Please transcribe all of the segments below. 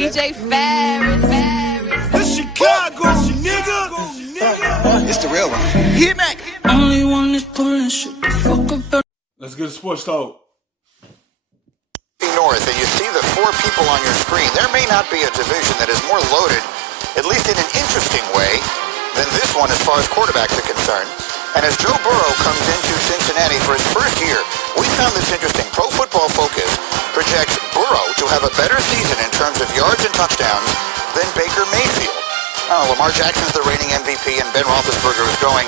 DJ Ferris. The Chicago, nigga. It's the real one. Hit me. Only one is pulling shit the fuck up. Let's get a sports talk. North, and you see the four people on your screen. There may not be a division that is more loaded, at least in an interesting way, than this one as far as quarterbacks are concerned. And as Joe Burrow comes into Cincinnati for his first year, we found this interesting. Pro Football Focus projects Burrow to have a better season in terms of yards and touchdowns than Baker Mayfield. Lamar Jackson's the reigning MVP, and Ben Roethlisberger is going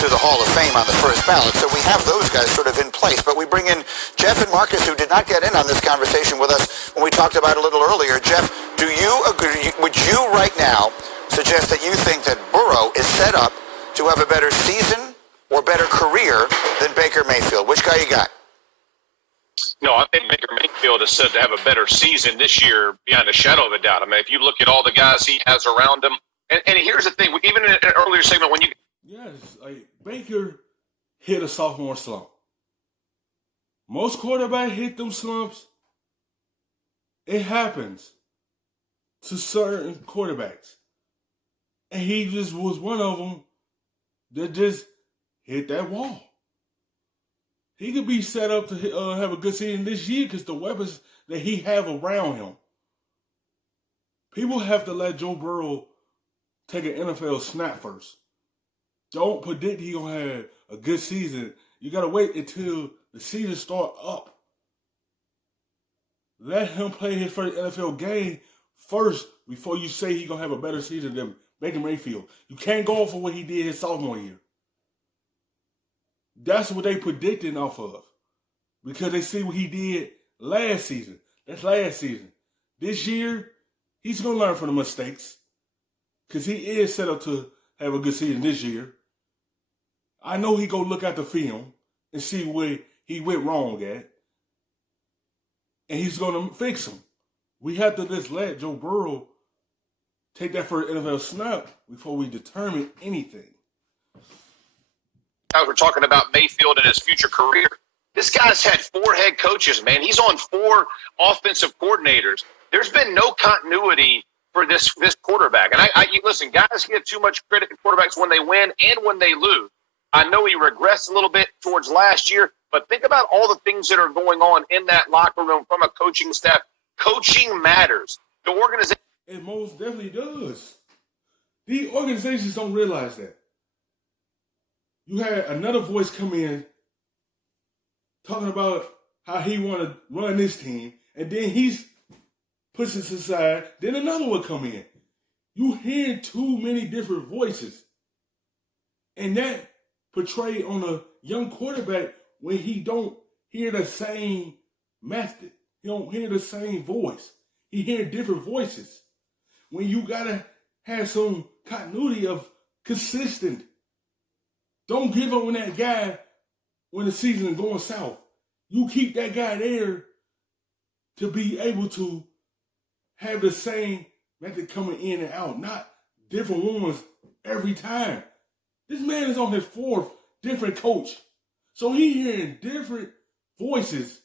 to the Hall of Fame on the first ballot. So we have those guys sort of in place. But we bring in Jeff and Marcus, who did not get in on this conversation with us when we talked about it a little earlier. Jeff, do you agree? Would you right now suggest that you think that Burrow is set up to have a better season or better career than Baker Mayfield? Which guy you got? No, I think Baker Mayfield is said to have a better season this year beyond a shadow of a doubt. I mean, if you look at all the guys he has around him, and here's the thing, even in an earlier segment when you... Yes, like Baker hit a sophomore slump. Most quarterbacks hit them slumps. It happens to certain quarterbacks. And he just was one of them that just hit that wall. He could be set up to have a good season this year because the weapons that he have around him. People have to let Joe Burrow take an NFL snap first. Don't predict he's going to have a good season. You got to wait until the season start up. Let him play his first NFL game first before you say he's going to have a better season than Baker Mayfield. You can't go for what he did his sophomore year. That's what they predicting off of. Because they see what he did last season. That's last season. This year, he's going to learn from the mistakes. Because he is set up to have a good season this year. I know he go look at the film and see where he went wrong at. And he's going to fix them. We have to just let Joe Burrow take that first NFL snap before we determine anything. We're talking about Mayfield and his future career. This guy's had 4 head coaches, man. He's on 4 offensive coordinators. There's been no continuity for this quarterback. And I listen, guys give too much credit to quarterbacks when they win and when they lose. I know he regressed a little bit towards last year, but think about all the things that are going on in that locker room from a coaching staff. Coaching matters. The organization. It most definitely does. The organizations don't realize that. You had another voice come in talking about how he want to run this team, and then he's pushes aside, then another one come in. You hear too many different voices. And that portrayed on a young quarterback when he don't hear the same method. He don't hear the same voice. He hear different voices. When you got to have some continuity of consistent. Don't give up on that guy when the season is going south. You keep that guy there to be able to have the same method coming in and out, not different ones every time. This man is on his 4th different coach. So he hearing different voices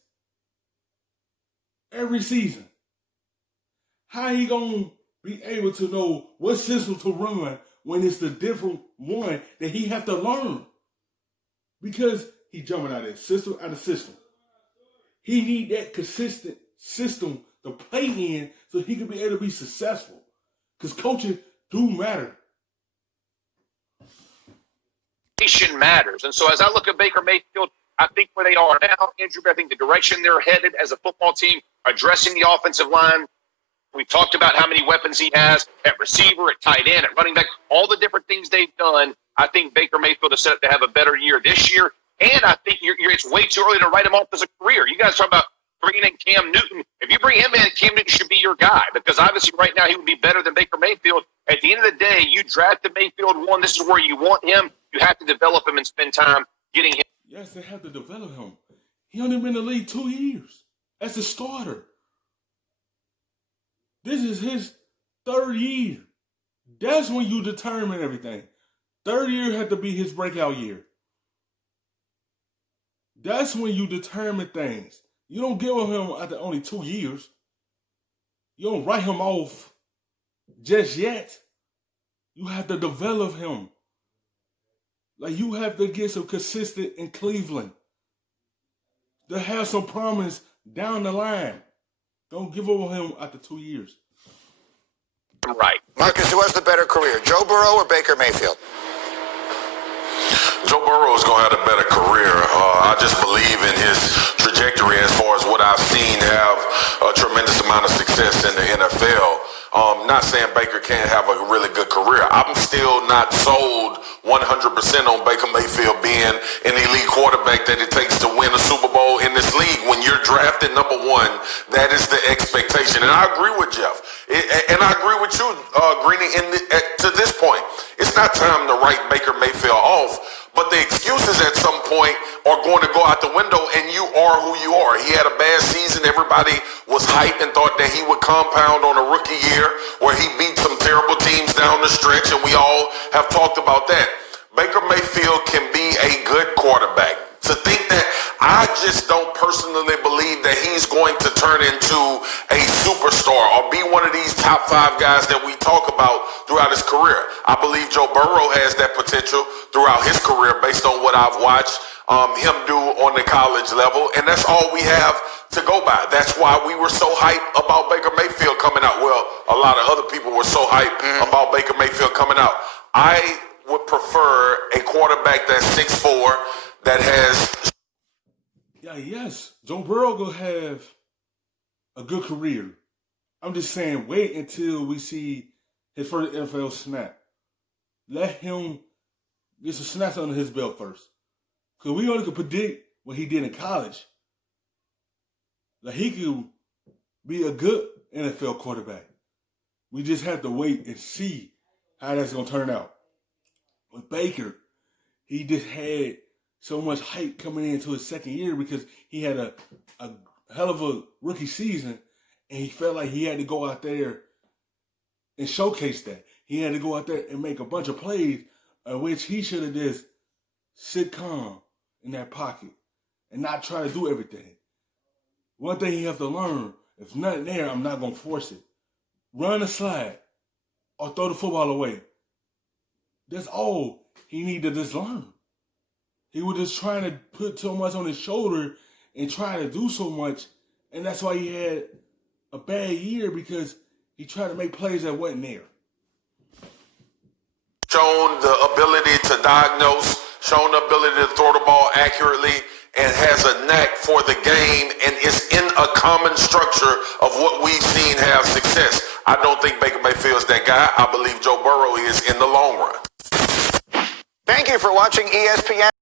every season. How he gonna be able to know what system to run when it's the different one that he have to learn? Because he jumping out of system. He need that consistent system to play in so he can be able to be successful. Because coaching do matter. Matters. And so as I look at Baker Mayfield, I think where they are now, Andrew, I think the direction they're headed as a football team, addressing the offensive line. We talked about how many weapons he has at receiver, at tight end, at running back, all the different things they've done. I think Baker Mayfield is set up to have a better year this year. And I think it's way too early to write him off as a career. You guys talk about bringing in Cam Newton. If you bring him in, Cam Newton should be your guy because obviously right now he would be better than Baker Mayfield. At the end of the day, you drafted Mayfield 1. This is where you want him. You have to develop him and spend time getting him. Yes, they have to develop him. He only been in the league 2 years as a starter. This is his 3rd year. That's when you determine everything. 3rd year had to be his breakout year. That's when you determine things. You don't give him after only 2 years. You don't write him off just yet. You have to develop him. Like, you have to get some consistent in Cleveland. To have some promise down the line. Don't give up on him after 2 years. Right. Marcus, who has the better career, Joe Burrow or Baker Mayfield? Joe Burrow is going to have a better career. I just believe in his trajectory as far as what I've seen have a tremendous amount of success in the NFL. Not saying Baker can't have a really good career. I'm still not sold 100% on Baker Mayfield being an elite quarterback that it takes to win a Super Bowl in this league. When you're drafted number one, that is the expectation. And I agree with Jeff. And I agree with you, Greeny, to this point. It's not time to write Baker Mayfield off. But the excuses at some point are going to go out the window, and you are who you are. He had a bad season. Everybody was hyped and thought that he would compound on a rookie year where he beat some terrible teams down the stretch, and we all have talked about that. Baker Mayfield can be a good quarterback. To think that, I just don't personally believe that he's going to turn into a superstar or be one of these top 5 guys that we talk about throughout his career. I believe Joe Burrow has that potential throughout his career based on what I've watched him do on the college level, and that's all we have to go by. That's why we were so hyped about Baker Mayfield coming out. Well, a lot of other people were so hyped about Baker Mayfield coming out. I would prefer a quarterback that's 6'4", that has... Yes, Joe Burrow will have a good career. I'm just saying, wait until we see his first NFL snap. Let him get some snaps under his belt first. Because we only can predict what he did in college. Like, he could be a good NFL quarterback. We just have to wait and see how that's going to turn out. With Baker, he just had so much hype coming into his second year because he had a hell of a rookie season, and he felt like he had to go out there and showcase that. He had to go out there and make a bunch of plays, which he should have just sit calm in that pocket and not try to do everything. One thing he has to learn, if nothing there, I'm not going to force it. Run a slide or throw the football away. That's all he needed to just learn. He was just trying to put so much on his shoulder and trying to do so much. And that's why he had a bad year, because he tried to make plays that wasn't there. Shown the ability to diagnose, shown the ability to throw the ball accurately, and has a knack for the game, and is in a common structure of what we've seen have success. I don't think Baker Mayfield's that guy. I believe Joe Burrow is in the long run. Thank you for watching ESPN.